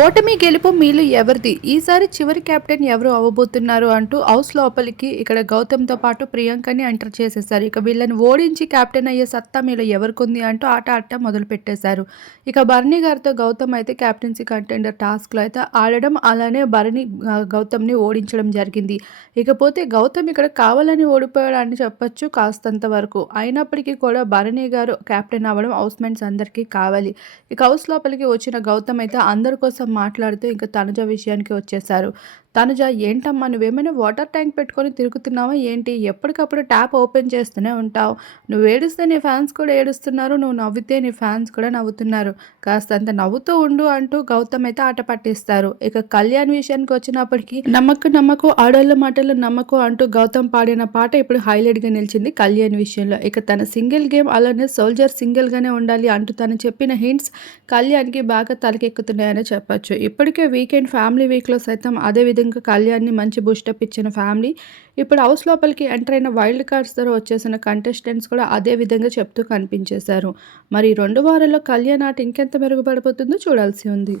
ఓటమి గెలుపు మీలు ఎవరిది? ఈసారి చివరి కెప్టెన్ ఎవరు అవ్వబోతున్నారు అంటూ హౌస్ లోపలికి ఇక్కడ గౌతమ్తో పాటు ప్రియాంకని ఎంటర్ చేసేసారు ఇక వీళ్ళని ఓడించి కెప్టెన్ అయ్యే సత్తా మీలో ఎవరికుంది అంటూ ఆట ఆట మొదలు పెట్టేశారు. ఇక భరణి గారితో గౌతమ్ అయితే కెప్టెన్సీ కంటెండర్ టాస్క్లో అయితే ఆడడం అలానే భరణి గౌతమ్ని ఓడించడం జరిగింది. ఇకపోతే గౌతమ్ ఇక్కడ కావాలని ఓడిపోయాడని చెప్పొచ్చు కాస్తంత వరకు. అయినప్పటికీ కూడా భరణి గారు కెప్టెన్ అవ్వడం హౌస్ మేట్స్ అందరికీ కావాలి. ఇక హౌస్ లోపలికి వచ్చిన గౌతమ్ అయితే అందరి కోసం మాట్లాడుతూ ఇంకా తనుజ విషయానికి వచ్చేసారు తనుజ ఏంటమ్మా నువ్వేమైనా వాటర్ ట్యాంక్ పెట్టుకొని తిరుగుతున్నావా? ఏంటి? ఎప్పటికప్పుడు ట్యాప్ ఓపెన్ చేస్తూనే ఉంటావు. నువ్వు ఏడుస్తే నీ ఫ్యాన్స్ కూడా ఏడుస్తున్నారు. నువ్వు నవ్వితే నీ ఫ్యాన్స్ కూడా నవ్వుతున్నారు. కాస్తంత నవ్వుతూ ఉండు అంటూ గౌతమ్ అయితే ఆట పట్టిస్తారు. ఇక కళ్యాణ్ విషయానికి వచ్చినప్పటికీ నమ్మకు నమ్మకు ఆడోళ్ళ మాటలు నమ్మకు అంటూ గౌతమ్ పాడిన పాట ఇప్పుడు హైలైట్గా నిలిచింది కళ్యాణ్ విషయంలో. ఇక తన సింగిల్ గేమ్ అలానే సోల్జర్ సింగిల్ గానే ఉండాలి అంటూ తను చెప్పిన హింట్స్ కళ్యాణ్కి బాగా తలకెక్కుతున్నాయని చెప్పచ్చు. ఇప్పటికే వీకెండ్ ఫ్యామిలీ వీక్లో సైతం అదే విధంగా కళ్యాణ్ని మంచి బూస్టప్ ఇచ్చిన ఫ్యామిలీ. ఇప్పుడు హౌస్ లోపలికి ఎంటర్ అయిన వైల్డ్ కార్డ్స్ ద్వారా వచ్చేసిన కంటెస్టెంట్స్ కూడా అదే విధంగా చెప్తూ కనిపించేశారు. మరి రెండు వారాల్లో కళ్యాణ్ ఆట ఇంకెంత మెరుగుపడిపోతుందో చూడాల్సి ఉంది.